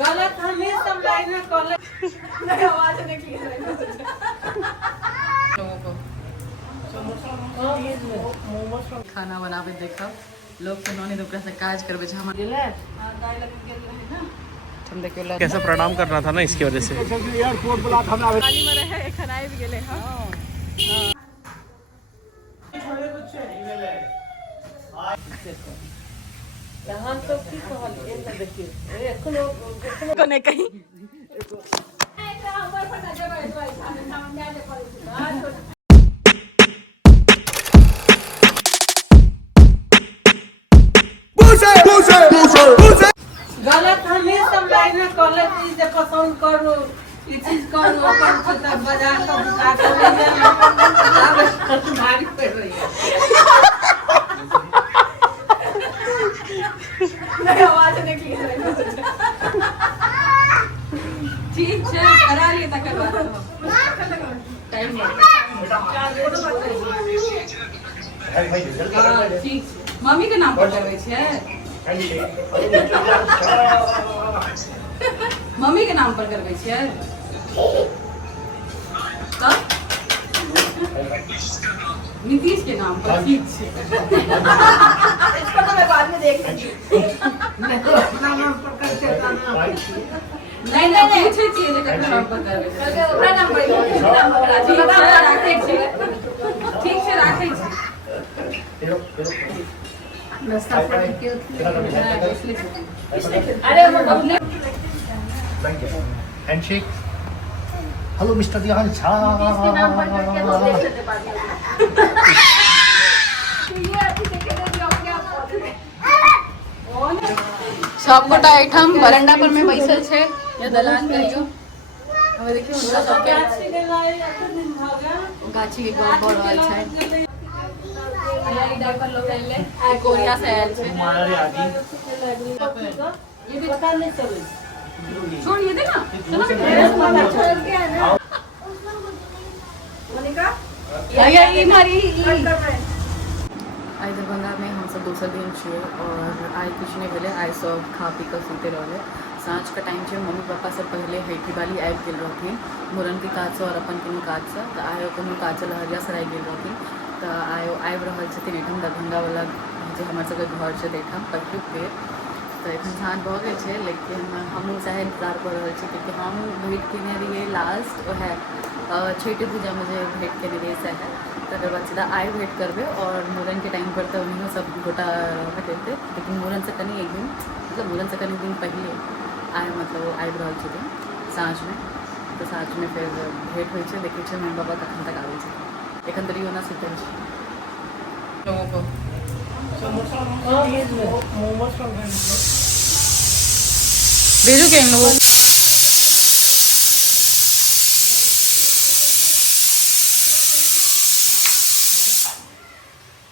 गलत हमें सब लाइन में कॉल नहीं आवाज निकली लोगों को खाना बनाबे देखा लोग के नौनी दोपहर से काज करबे छै हमर हम देखियो कैसा प्रणाम करना था ना इसकी वजह से खाली में रहे खनाई भी गेले हां यहाँ तो की कहल ए न देखियो एखनो कोने कहीं गलत हमें सब लाइन में कॉल चीज पसंद करो ई चीज करो ओकर सब बाजार का बुका के ले भारी पड़ रही है नहीं आवाज निकली ठीक है करा लिए तक करवा दो टाइम नहीं ठीक मम्मी के नाम पर करबै छै मम्मी के नाम पर करबै छै तब नीतीश के नाम पर ठीक छै इसको तो मैं बाद में देख लूंगी नहीं पूछे छियै जे ककरा नाम पर करबै ओकरा नाम पर राखै छी ठीक छै राखै छी अरे वो अपने हैंडशेक हेलो मिस्टर दियान छा इसके नाम पर करके तो देख लेते बाद में ये अभी देखे तो जो अपने आप सब गोटा आइटम बरंडा पर में बैसल छै या दलान कहियो हमें देखियो उनका सबके गाछी गेलै एते दिन भ गेल गाछी के बहुत बड़ रहल छै हमारी डाइपर लोग आइले कोरिया से आयल छै ये भी पता नहीं चले छोड़ ये दे ना चलो मोनिका आया ये मारी कर रहे हैं आई दरभंगा में हम सब दोसर दिन छियै और आई कुछ नहीं भेलै आई सब खा पी कऽ सुते रहले साँझ का टाइम छै मम्मी पापा सब पहले हैठी वाली आबि गेल रहथिन मूड़न के काज से और अपन कोनो काज से तऽ आइ कोनो काज से लहरिया सराय गेल रहथिन तऽ आबि रहल छथिन एहिठाम दरभंगा वाला जे हमर सबके घर छै एहिठाम पहिलुक बेर तऽ एखन साँझ भऽ गेल छै लेकिन हमहूँ सएह इंतजार कऽ रहल छी क्योंकि हम भेंट केने रहियै लास्ट वएह छठि पूजामे जे भेंट केने रहियै सएह तकर बाद सीधा आइ भेंट करबै और मूड़न के टाइम पर तऽ उन्हीं सब गोटा रहबे करतै लेकिन मूड़न से कनि एक दिन मतलब मूड़न से कनि दिन पहले आइ मतलब आबि रहल छथिन साँझमे तऽ साँझमे फेर भेंट होइ छै देखै छै मम्मी पापा कखन तक आबै छै एखन तरी ओना सुतल छै लोगों को भेजो क्या इन लोगों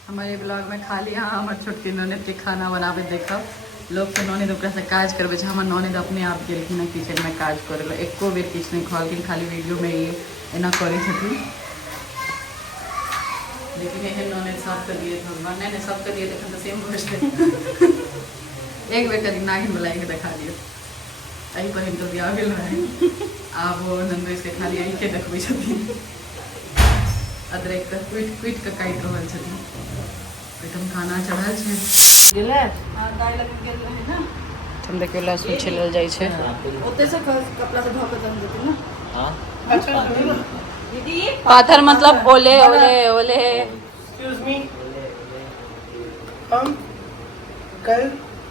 हमारे ब्लॉग में खाली हाँ हमारे छोटकी ननद के खाना बनाबे देखब लोग के ननद ओकरा से काज करबे छै हमर ननद अपने आप गेलखिन किचन में काज करे ला एको बेर किछु नहीं कहलखिन खाली वीडियो में ही एना करे छथिन लेकिन एहन ननद सबके दिए भगवान नहीं सबके दिए तखन तऽ सेम भऽ जेतै एक बेर कभी नागिन वाला एक देखा दियौ एहि पर हिनकर बियाह भेल रहे आब ओ नंदोस के खाली एहि के देखबै छथिन अदरक तऽ कुटि कऽ काटि रहल छथिन एकदम खाना चढ़ल छै गेलै हां दाई लग गेल रहे ना हम देखियो लहसुन छिलल जाइ छै ओते से कपड़ा से धो के दम देते ना हां दीदी पाथर मतलब ओले ओले ओले एक्सक्यूज मी हम कल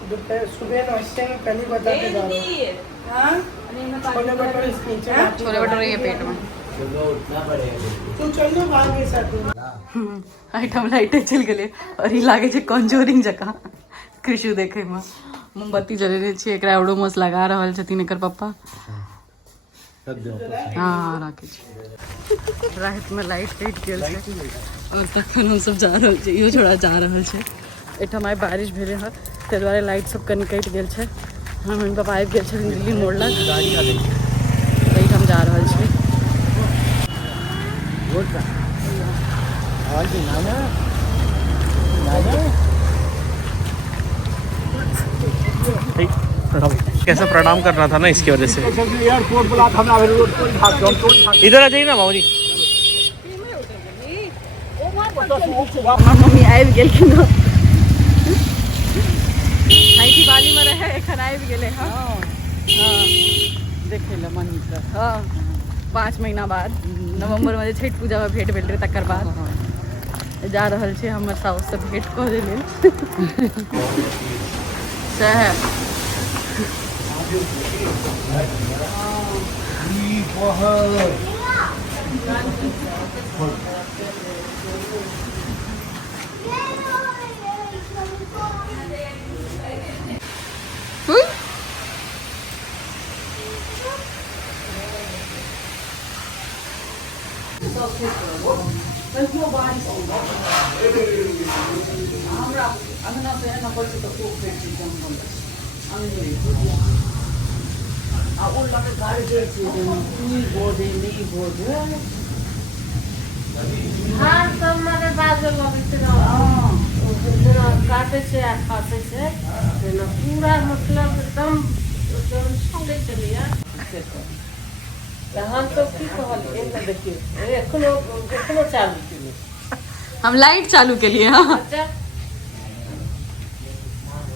दोपहर सुबह नाश्ते में पहली बता के जा रहे हैं हां छोले भटूरे इस नीचे छोले भटूरे ये पेट में तू चल लो भाग के साथ आइटम लाइटे चल गेलै और ई लागे छै कंजोरिंग जकाँ कृषु देखे में मोमबत्ती जलेने छियै एकरा एवढो मस्त लगा रहल छथिन एकर पप्पा हाँ राखे छी रात में लाइट कटि गेल छै और तखन हम सब जा रहल छी इहो छोड़ा जा रहल छै एहिठाम आइ बारिश भेलै हँ ताहि दुआरे लाइट सब कनि कटि गेल छै मम्मी पापा आबि गेल छथिन दिल्ली मोड़ लग एहिठाम जा रहल छी कैसा प्रणाम करना था ना इसकी वजह से। एयरपोर्ट बुला था हमरा रोड पर भाग जोन तो इधर आ जाइए ना मामू जी। मम्मी आबि गेलखिन हाइटी बाली में रहे एखन आबि गेले हाँ देखे ला मन हाँ 5 महीना बाद नवंबर में छठ पूजा में भेंट भेल रहे तकर बाद जा रहल छै हमर साउस से भेंट कऽ दे लेल सएह धान सब मारे बाजल लगै छै काटे छै आ खाते छै पूरा मतलब एकदम छुले चलिए हम तो की कहलिए देखिए एखनो चालू केलिए हम लाइट चालू के लिए हाँ अच्छा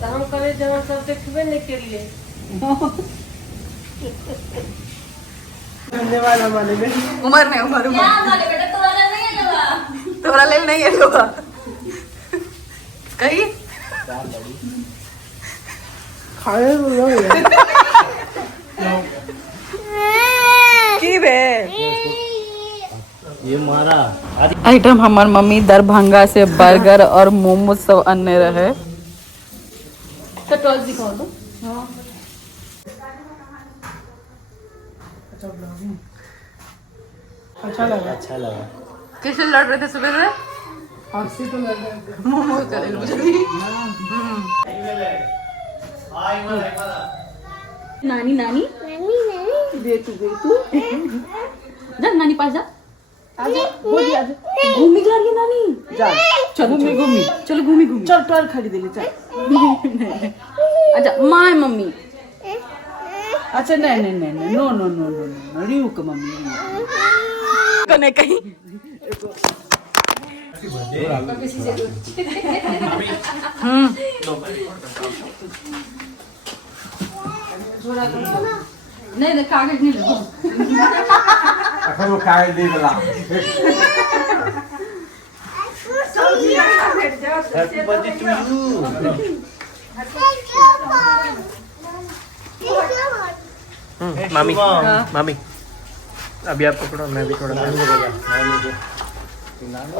तो हम करे जब हम सब देखबे नहीं केलिए धन्यवाद हमारे में उमर नहीं उमर तोरा लेल नहीं है लोहा कही खाए की बे ये मारा आइटम हमार मम्मी दरभंगा से बर्गर और मोमोज सब अन्य रहे तो टॉस दिखाओ तो अच्छा लगा किससे लड़ रहे थे सुबह से आपसे तो लग रहा है मोमोज कर जल्दी नानी नानी दे तू जा नानी पास जा आजा बोली आजा घूमी जा रही है नानी जा चल घूमी चलो घूमी चल टॉय खरीद ले चल अच्छा माय मम्मी अच्छा नहीं नो रुक मम्मी कने कहीं नहीं कागज नहीं लो वो कागज दे वाला हैप्पी बर्थडे टू यू मामी मामी अभी आप पकड़ो मैं भी थोड़ा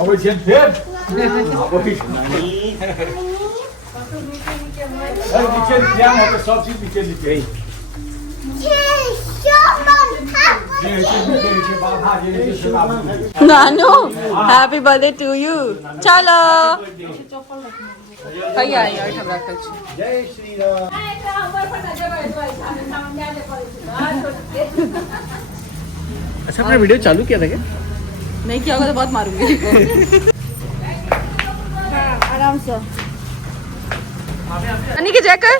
अब ये फिर नीचे क्या है सब चीज नीचे नीचे नानू हैप्पी बर्थडे टू यू चलो कहीं आई और हम रखल छी जय श्री राम अच्छा आपने वीडियो चालू किया था क्या? नहीं किया होगा तो बहुत मारूंगी आराम से अन्नी की जैकेट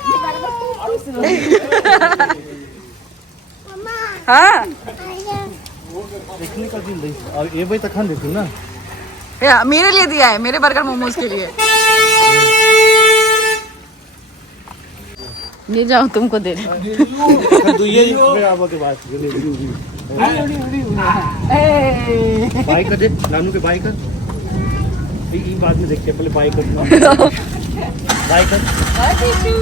हाँ देखने का दिन नहीं और ये भाई तक देखो ना या मेरे लिए दिया है मेरे बर्गर मोमोज के लिए ले जाओ तुमको दे दुइये आप के बात बाई कर दे नानू के बाई कर ये बाद में देखते हैं पहले बाई कर बाई कर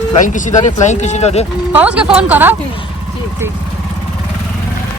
फ्लाइंग किसी दे हाँ उसके फोन करा ठीक